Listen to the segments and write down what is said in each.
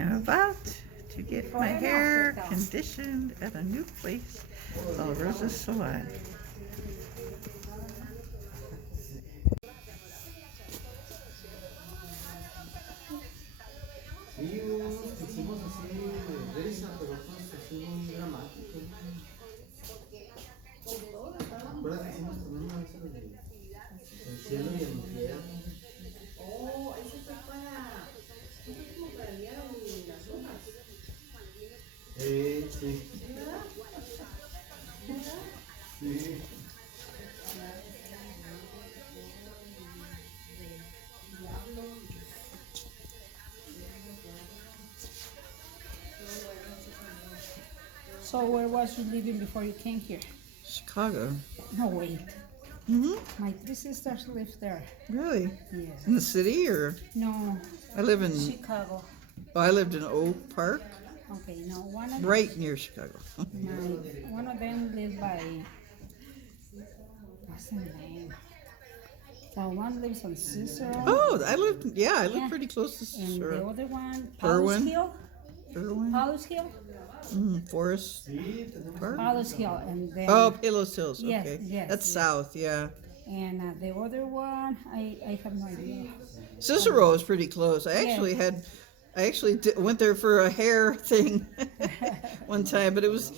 I'm about to get my hair conditioned at a new place called Rosa's Salon. Sí, unos que hicimos así de risa, pero otros así muy dramáticos. ¿Recuerdas que hicimos también una vez el cielo y el infierno? Oh, ese fue para. Eso fue como para el día de las brujas. Sí. ¿Verdad? ¿Verdad? Sí. So where was you living before you came here? Chicago. No, wait. Mm-hmm. My three sisters live there. Really? Yes. In the city, or? No, I live in. Chicago. Oh, I lived in Oak Park, Okay, no, one of right near Chicago. one of them lived by what's the name? So one lives on Cicero. Oh, I lived. Yeah, I lived Yeah. pretty close to And the Cicero. other one, Irwin? Paulus Hill. Irwin. Paulus Hill. Forest Park. Paulus Hill, and then Oh, Palos Hills. Yes, Okay, yes, that's yes. south. Yeah. and the other one, I have no idea. Cicero is pretty close. I actually went there for a hair thing one time, but it was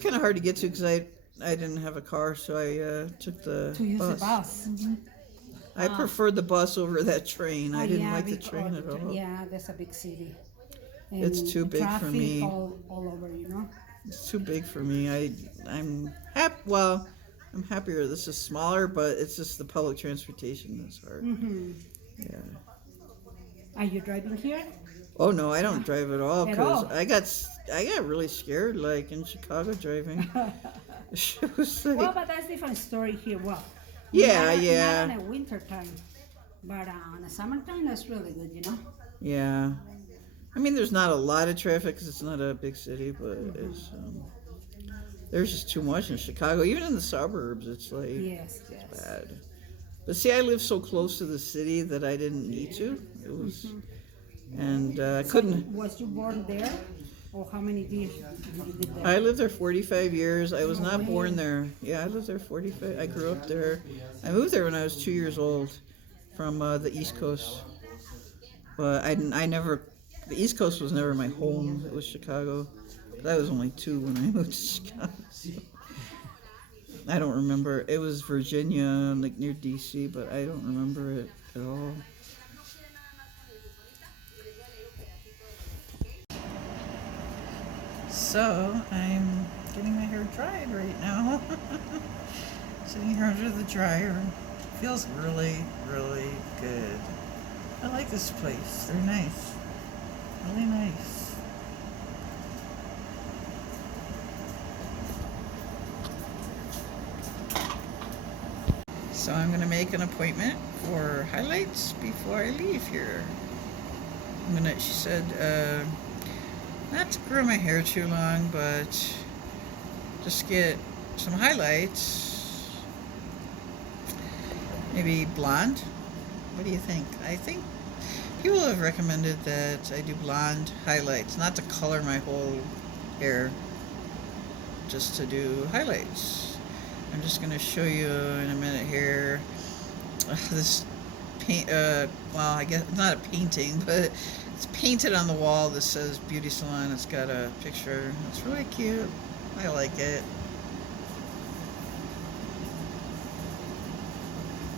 kind of hard to get to because I didn't have a car, so I took the To use bus. the bus. I preferred the bus over that train. I didn't Yeah, like the because- train at all. Yeah, that's a big city. It's too big for traffic me. all over, you know. It's too big for me. I'm happy. Well, I'm happier. This is smaller, but it's just the public transportation that's hard. Mm-hmm. Yeah. Are you driving here? Oh no, I don't drive at all At because all? I got really scared like in Chicago driving. It was like, Well, but that's a different story here. Well, Yeah, not, yeah. Not in the winter time, but in the summertime, that's really good, you know. yeah. I mean, there's not a lot of traffic because it's not a big city, but it's there's just too much in Chicago. Even in the suburbs, it's like Yes, yes. bad. But see, I live so close to the city that I didn't need to. It was, and I couldn't. Was you born there, or how many years did you live there? I lived there 45 years. I was No not way. born there. Yeah, I lived there 45. I grew up there. I moved there when I was 2 years old from the East Coast. But I never, the East Coast was never my home. It was Chicago. But I was only 2 when I moved to Chicago. So. I don't remember. It was Virginia, like near D.C., but I don't remember it at all. So, I'm getting my hair dried right now. Sitting here under the dryer. Feels really, really good. I like this place. They're nice. Really nice. So I'm going to make an appointment for highlights before I leave here. She said, not to grow my hair too long, but just get some highlights. Maybe blonde. What do you think? I think people have recommended that I do blonde highlights, not to color my whole hair, just to do highlights. I'm just going to show you in a minute here. This paint, well, I guess it's not a painting, but it's painted on the wall that says Beauty Salon. It's got a picture. It's really cute. I like it.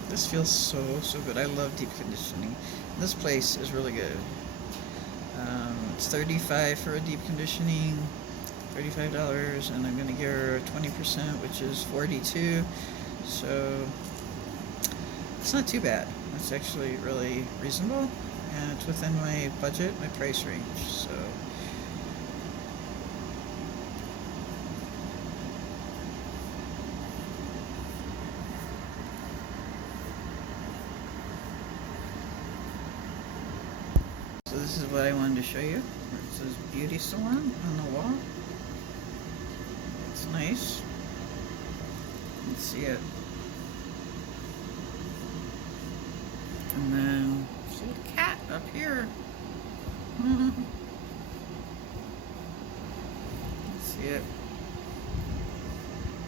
This feels so good. I love deep conditioning. This place is really good. It's $35 for a deep conditioning, $35, and I'm going to give her 20%, which is $42. So it's not too bad. It's actually really reasonable, and it's within my budget, my price range. So. So this is what I wanted to show you. It says Beauty Salon on the wall. It's nice. You can see it. And then see a cat up here. see it.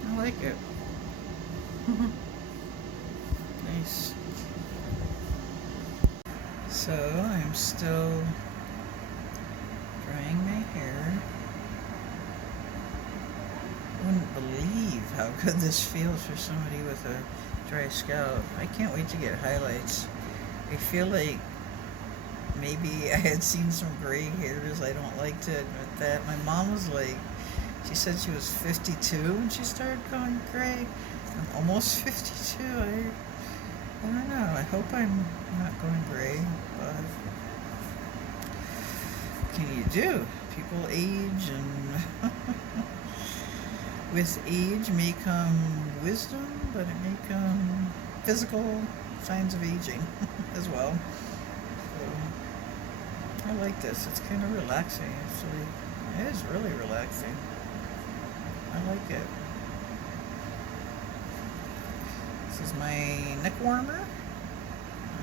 I like it. Nice. So I'm still drying my hair. I wouldn't believe how good this feels for somebody with a dry scalp. I can't wait to get highlights. I feel like maybe I had seen some gray hairs. I don't like to admit that. My mom was like, she said she was 52 when she started going gray. I'm almost 52. I don't know. I hope I'm not going gray, but what can you do? People age, and with age may come wisdom, but it may come physical signs of aging as well. So I like this. It's kind of relaxing, actually. It is really relaxing. I like it. This is my neck warmer.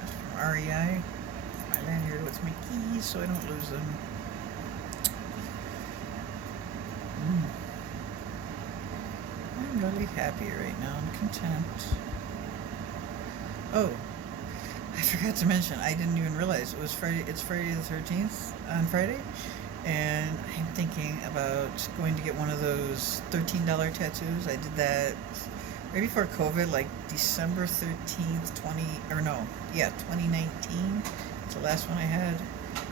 It's from REI. My lanyard with my keys so I don't lose them. I'm really happy right now. I'm content. Oh, I forgot to mention, I didn't even realize it was Friday. It's Friday the 13th on Friday. And I'm thinking about going to get one of those $13 tattoos. I did that right before COVID, like December 13th, 2019. It's the last one I had.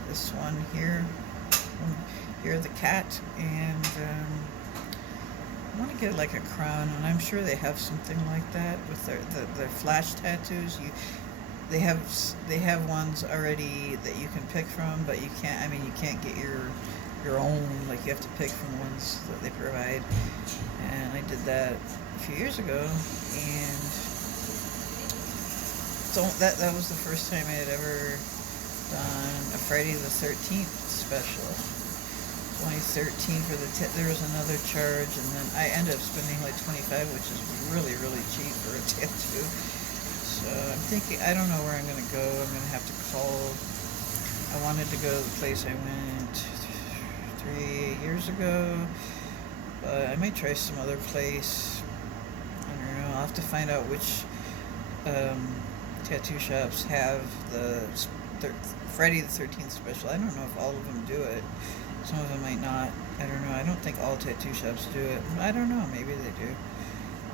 This one here. Here, the cat. And I want to get like a crown, and I'm sure they have something like that with their flash tattoos. They have ones already that you can pick from, but you can't. I mean, you can't get your own. Like, you have to pick from the ones that they provide. And I did that a few years ago, and so that was the first time I had ever done a Friday the 13th special. 2013 for there was another charge, and then I ended up spending like $25, which is really, really cheap for a tattoo. So I'm thinking, I don't know where I'm gonna go. I'm gonna have to call. I wanted to go to the place I went 3 years ago, but I might try some other place. I don't know. I'll have to find out which tattoo shops have the Friday the 13th special. I don't know if all of them do it. Some of them might not. I don't know. I don't think all tattoo shops do it. I don't know. Maybe they do.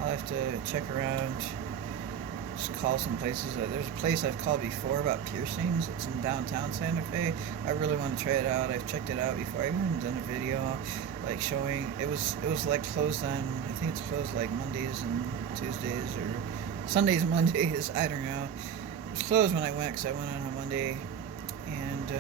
I'll have to check around. Just call some places. There's a place I've called before about piercings. It's in downtown Santa Fe. I really want to try it out. I've checked it out before. I've even done a video like showing. It was like closed on. I think it's closed like Mondays and Tuesdays, or Sundays and Mondays. I don't know. It was closed when I went because I went on a Monday, and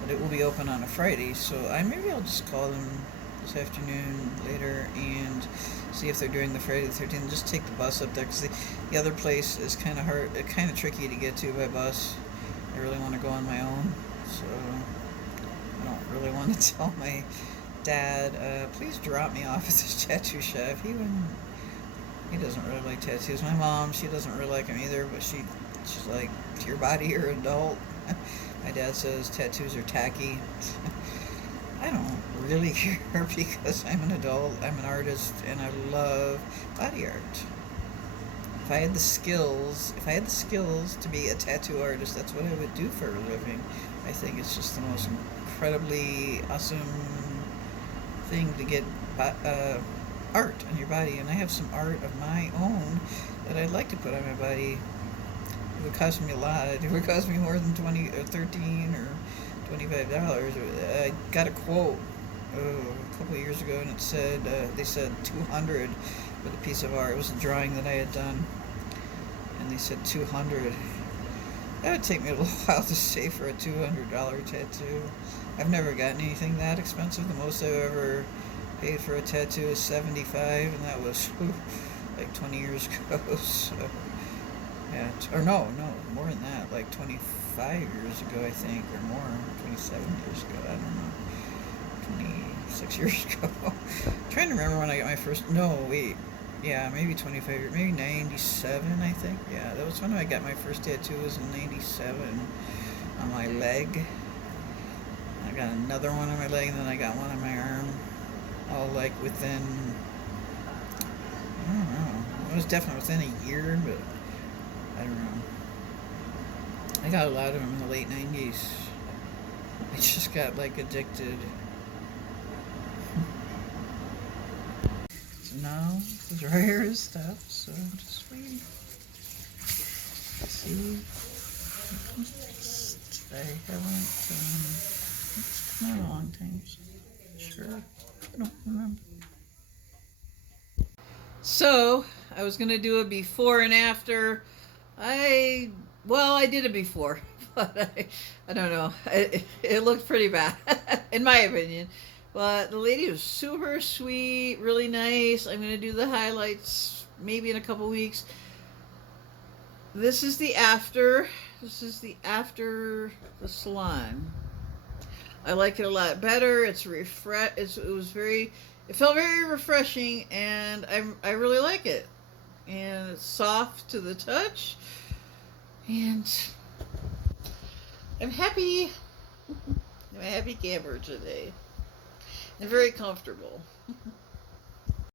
but it will be open on a Friday. So maybe I'll just call them this afternoon later and see if they're doing the Friday the 13th. Just take the bus up there, because the other place is kind of hard, kind of tricky to get to by bus. I really want to go on my own, so I don't really want to tell my dad, please drop me off at this tattoo shop. He doesn't really like tattoos. My mom, she doesn't really like them either, but she's like, to your body, you're an adult. My dad says tattoos are tacky. I don't really care because I'm an adult, I'm an artist, and I love body art. If I had the skills to be a tattoo artist, that's what I would do for a living. I think it's just the most incredibly awesome thing to get art on your body, and I have some art of my own that I'd like to put on my body. It would cost me a lot. It would cost me more than $13 or $25. I got a quote a couple of years ago, and it said they said $200 for the piece of art. It was a drawing that I had done, and they said $200. That would take me a little while to save for a $200 tattoo. I've never gotten anything that expensive. The most I've ever paid for a tattoo is $75, and that was like 20 years ago. So, yeah, or no, more than that, like 25 years ago, I think, or more, 27 years ago, I don't know, 26 years ago. I'm trying to remember when I got my first, maybe 25 years, maybe 97, I think. Yeah, that was when I got my first tattoo, was in 97 on my leg. I I got another one on my leg, and then I got one on my arm. All like within, I don't know. It was definitely within a year, but I don't know. I got a lot of them in the late 90s. I just got like addicted. So now the dryer is stuff, so I'm just waiting. See, I haven't. It's been a long time. So sure, I don't remember. So I was gonna do a before and after. I did it before, but I don't know. It looked pretty bad, in my opinion. But the lady was super sweet, really nice. I'm gonna do the highlights maybe in a couple weeks. This is the after. This is the after the salon. I like it a lot better. It's it felt very refreshing, and I really like it. And it's soft to the touch, and I'm happy. I'm a happy camper today, and very comfortable.